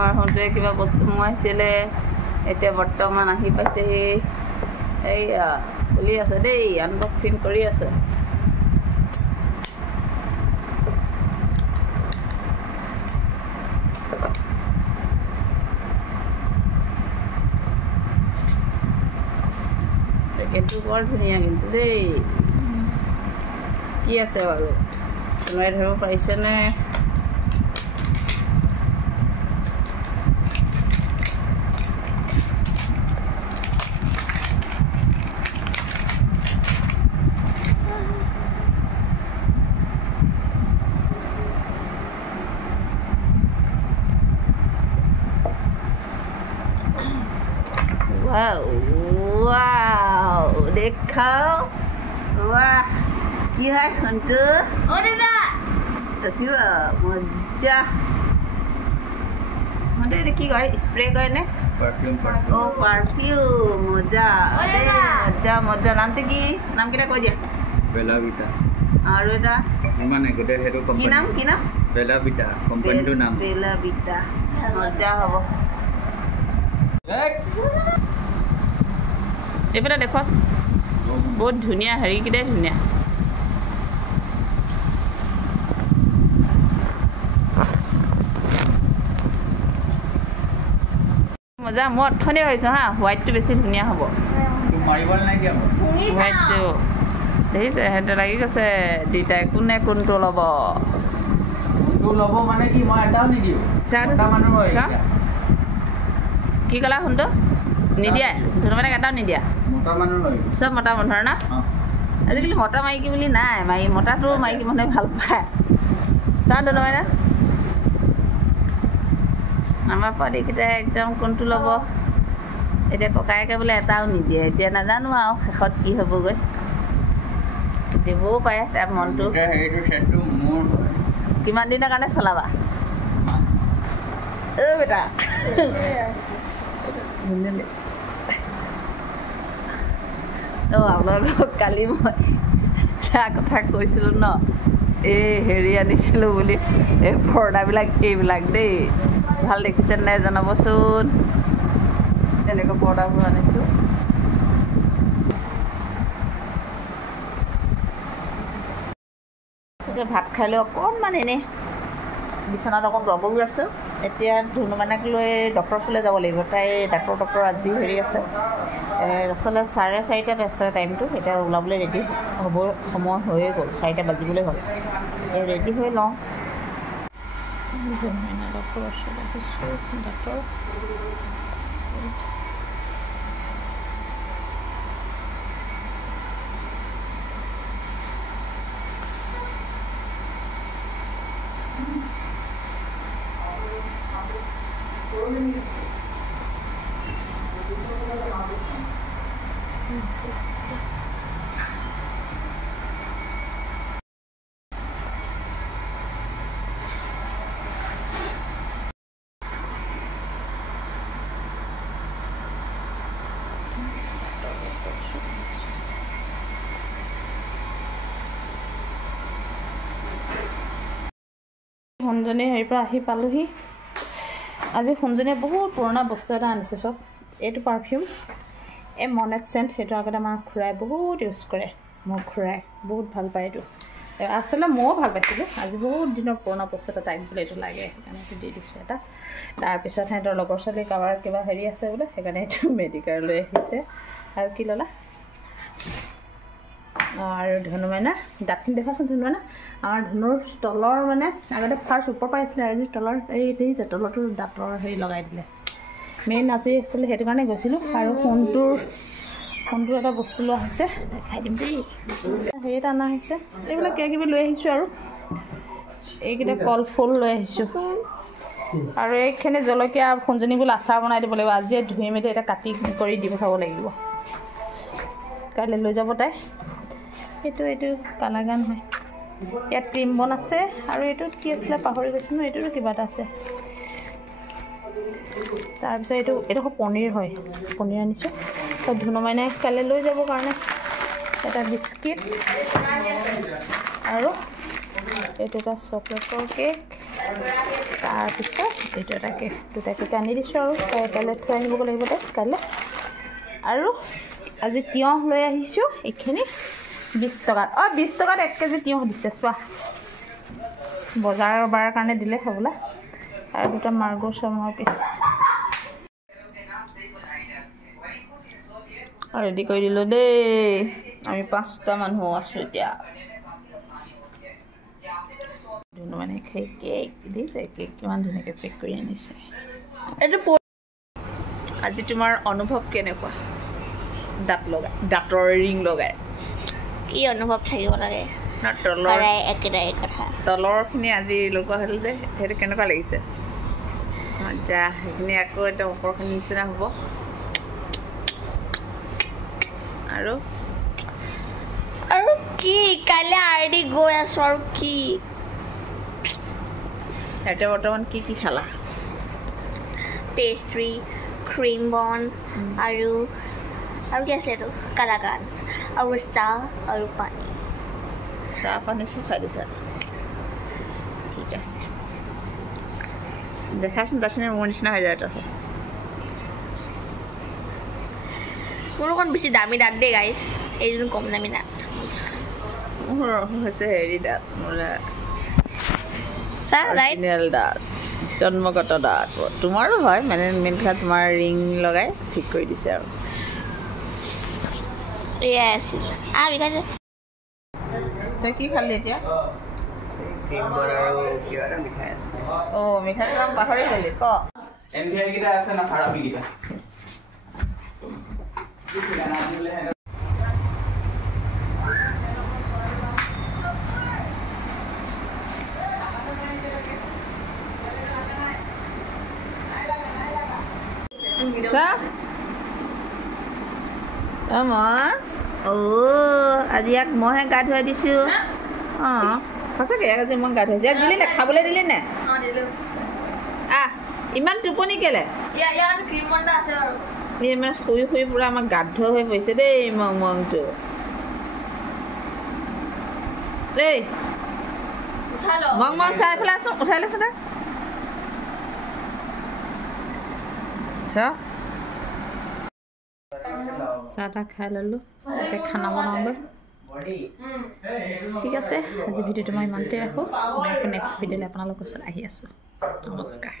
আমাৰ হওঁতে কিবা বস্তু মঙাইছিলে এতিয়া বৰ্তমান আহি পাইছেহি এইয়া খুলি আছে দেই আনবক্সিং কৰি আছে পেকেটটো বৰ ধুনীয়া কিন্তু দেই কি আছে বাৰু কোনোবাই ধৰিব পাৰিছেনে Wow, wow, dekhao. Wah, kia hantu. Oh, Dada. Terkira mojah. Mana ada ki guys, spray guys ne? Perfume. Oh, perfume mojah. Oh, Dada. Mojah. Nanti ki, nam kita kau je. Bella Vita. Aru dah. Mana kita heru company. Ki nam? Bella Vita. Company tu nam. Bella Vita. Mojah habo. এইফালে দেখোৱাচ বহুত ধুনীয়া হেৰিকেইটাই ধুনীয়া মজা মই অথনি ভাবিছোঁ হা হোৱাইটটো বেছি ধুনীয়া হ'ব হোৱাইটটো দেখিছে সিহঁতে লাগি গৈছে দুইটাই কোনে কোনটো ল'ব মানে কি মই এটাও নিদিওঁ কি ক'লা শুনটো নিদিয়া তোমাক এটাও নিদিয়া চব মতা মানুহৰ না আজিকালি মতা মাইকী বুলি নাই মতাটো মাইকী মানুহে ভাল পায় চাওঁ নহয় না আমাৰ পোৱালিকেইটাই একদম কোনটো ল'ব এতিয়া ককায়েকে বোলে এটাও নিদিয়ে এতিয়া নাজানো আৰু শেষত কি হ'বগৈ দিবও পাৰে তাৰ মনটো কিমান দিনৰ কাৰণে চলাবা বেটা আপোনালোকক কালি মই এটা কথা কৈছিলোঁ ন এই হেৰি আনিছিলোঁ বুলি এই পৰ্দাবিলাক এইবিলাক দেই ভাল দেখিছে নাই জনাবচোন এনেকুৱা পৰ্দাবোৰ আনিছোঁ ভাত খাই লৈ অকণমান এনেই বিচনাত অকণ ৰ'বও আছোঁ এতিয়া ধুনুমানাক লৈ ডক্টৰৰ ওচৰলৈ যাব লাগিব তাই ডক্টৰ আজি হেৰি আছে আচলতে 4:30 আছে টাইমটো এতিয়া ওলাবলৈ ৰেডি হ'ব সময় হৈয়ে গ'ল 4টা বাজিবলৈ হ'ল এতিয়া ৰেডি হৈ লওঁ ডক্টৰ ডক্টৰ সোণজনী হেৰিৰ পৰা আহি পালোহি আজি সোণজনীয়ে বহুত পুৰণা বস্তু এটা আনিছে চব এইটো পাৰফিউম এই মনেট চেণ্ট সেইটো আগতে আমাৰ খুৰাই বহুত ইউজ কৰে মোৰ খুৰাই বহুত ভাল পায় এইটো আচলতে ময়ো ভাল পাইছিলোঁ আজি বহুত দিনৰ পুৰণা বস্তু এটা টাইম বোলে এইটো লাগে সেইকাৰণে এইটো দি দিছোঁ এটা তাৰপিছত সিহঁতৰ লগৰ ছোৱালী কাৰোবাৰ কিবা হেৰি আছে বোলে সেইকাৰণে এইটো মেডিকেল লৈ আহিছে আৰু কি ল'লা আৰু ধনুমাইনা দাঁতখিনি দেখাচোন ধনুমাইনা আমাৰ ধনুৰ তলৰ মানে আগতে ফাৰ্ষ্ট ওপৰ পাইছিলে আৰু তলৰ এই দেখিছে তলৰটো দাঁতৰ হেৰি লগাই দিলে মেইন আজি আছিলে সেইটো কাৰণে গৈছিলোঁ আৰু ফোনটোৰ এটা বস্তু লোৱা হৈছে দেখাই দিম দেই হেৰি এটা অনা হৈছে এইবিলাক কিবা কিবি লৈ আহিছোঁ আৰু এইকেইটা কলফুল লৈ আহিছোঁ আৰু এইখিনি জলকীয়া সোণজনী বোলে আচাৰ বনাই দিব লাগিব আজিয়ে ধুই মেলি এটা কাটি কৰি দি পঠাব লাগিব কাইলৈ লৈ যাব তাই এইটো কালাগান হয় ইয়াত ক্ৰীম বন আছে আৰু এইটোত কি আছিলে পাহৰি গৈছোঁ ন এইটোতো কিবা এটা আছে তাৰপিছত এইটো পনীৰ হয় পনীৰ আনিছোঁ ধুনুমাইনাই কাইলৈ লৈ যাবৰ কাৰণে এটা বিস্কিট আৰু এইটো এটা চকলেটৰ কেক তাৰপিছত এইটো এটাকে দুটাকে আনি দিছোঁ আৰু কাইলৈ থৈ আহিবগৈ লাগিব তাই কাইলৈ আৰু আজি তিয়ঁহ লৈ আহিছোঁ এইখিনি 20 টকাত 20 টকাত 1 কেজি তিয়ঁহ দিছে চোৱা বজাৰৰ বাৰৰ কাৰণে দিলে খাবলৈ আৰু দুটা মাৰ্গো চামৰ পিচ ৰেডি কৰি দিলোঁ দেই আমি 5টা মানুহ আছোঁ এতিয়া মানে কেক দিছে কেক কিমান ধুনীয়াকৈ পেক কৰি আনিছে এইটো আজি তোমাৰ অনুভৱ কেনেকুৱা দাঁতৰ ৰিং লগাই কি অনুভৱ থাকিব লাগে একেটাই কথা তলৰখিনি আজি লগোৱা হ'ল যে সেইটো কেনেকুৱা লাগিছে মজা সেইখিনি আকৌ এটা ওপৰখিনি নিচিনা হ'ব আৰু কি কাইলৈ আইডি গৈ আছোঁ আৰু কি এতিয়া বৰ্তমান কি কি খালা পেষ্ট্ৰি ক্ৰীম বন আৰু কি আছে এইটো কালাকান আৰু চাহ আৰু পানী চাহ পানী চব খাই দিছা ঠিক আছে দেখাচোন তাৰপিছত মোৰ নিচিনা হৈ যায় তাৰপিছত মোৰ অকণ বেছি দামী দাঁত দেই গাইছ এইযোৰ কম দামী দাঁত মোৰ হৈছে হেৰি দাঁত মোৰ অৰিজিনেল দাঁত জন্মগত দাঁত তোমাৰো হয় মানে মেইন কথা তোমাৰ ৰিং লগাই ঠিক কৰি দিছে আৰু তই কি খালি এতিয়া মিঠাই নাম পাহৰি গলি ক আছে না হাৰামিকেইটা আজি ইয়াক মইহে গা ধুৱাই দিছোঁ সঁচাকৈ আজি মই গা ধুৱাইছোঁ ইয়াক দিলি নে খাবলৈ দিলি নে ইমান টোপনি কেলে মানে শুই শুই পুৰা আমাৰ গাধ হৈ পৰিছে দেই মংটো দেই মং চাই পেলাই আছোঁ উঠাই লৈছোঁ দে চাহ তাহ খাই ল'লোঁ এতিয়া খানা বনাওঁগৈ ঠিক আছে আজি ভিডিঅ'টো মই ইমানতে ৰাখোঁ মই আকৌ নেক্সট ভিডিঅ'লৈ আপোনালোকৰ ওচৰত আহি আছোঁ নমস্কাৰ